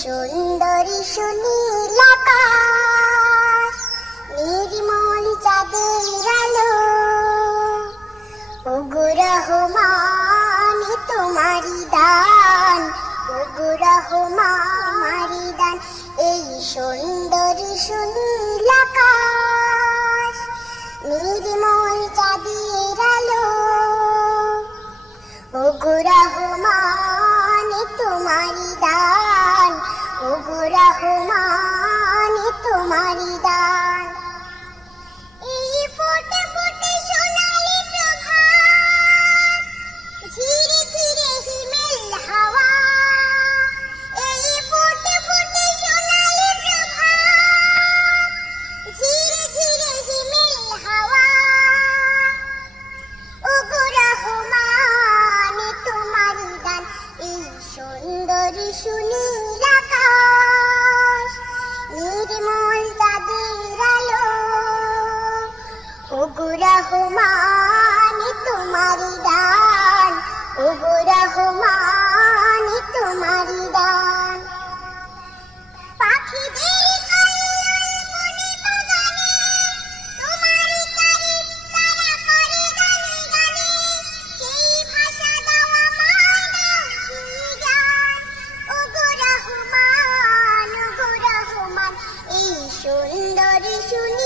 সুন্দরী সুনীল আকাশ, নির্মল চাঁদের আলো, ওগো রহমান তোমারি দান, ওগো রহমান দান। এই সুন্দরী সুনীল আকাশ, নির্মল চাঁদের আলো, ওগো রহমান তোমারি দান, ওগো রহমান তোমারি দান। এই ফোটে ফোটে সোনালি প্রভাত, ঝিরে ঝিরে হিমেল হাওয়া। এই ফোটে ফোটে সোনালি প্রভাত, ঝিরে ঝিরে হিমেল হাওয়া। ওগো রহমান তোমারি দান। এই সুন্দরী সুনীল আকাশ, নির্মল চাঁদের আলো, ওগো রহমান তোমারি দান, ওগো রহমান তোমারি দান। পাখিদের কল্লোল বনে বাগানে, তোমারি তারিফ তারা করে গানে গানে। সেই ভাষা দাও আমায় দাও তুমি জ্ঞান, ওগো রহমান, ওগো রহমান। এই সুন্দরী সুনীল